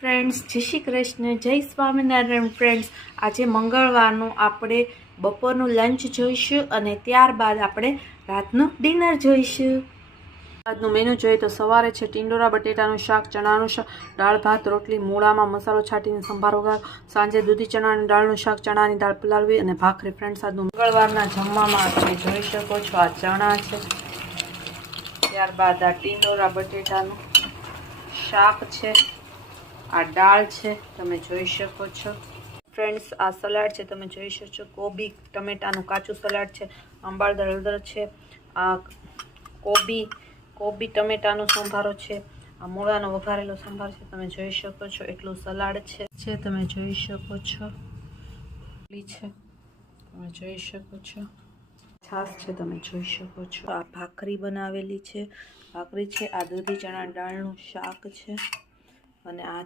Friends, જય શ્રી કૃષ્ણ, જય Swaminarayan. Friends, આજે મંગળવારનું આપણે બપોરનું લંચ જોઈશું અને ત્યારબાદ આપણે રાતનું ડિનર જોઈશું. આજનું મેનુ જોઈએ તો સવારે છે ટીંડોરા બટેટાનું શાક, ચણાનું શાક, દાળ ભાત, રોટલી, મૂળામાં મસાલો છાંટીને સંભારો વઘાર. સાંજે દૂધી ચણાની દાળનું શાક, ચણાની દાળ પલાળવી અને ભાખરી. ફ્રેન્ડ્સ, આજનું મંગળવારના જમવામાં તમે જોઈ શકો છો આ ચણા છે, ત્યારબાદ આ ટીંડોરા બટેટાનું શાક છે, આ દાળ છે તમે જોઈ શકો છો. ફ્રેન્ડ્સ, આ સલાડ છે તમે જોઈ શકો છો, કોબી ટમેટાનું કાચું સલાડ છે, અંબાળદર હળદર છે, આ કોબી ટમેટાનો સંભારો છે, આ મૂળાનો વઘારેલો સંભાર છે તમે જોઈ શકો છો. એટલું સલાડ છે તમે જોઈ શકો છો. છે તમે જોઈ શકો છો. છાશ છે તમે જોઈ શકો છો. આ ભાખરી બનાવેલી છે, ભાખરી છે, આ દૂધી ચણા દાળનું શાક છે અને આ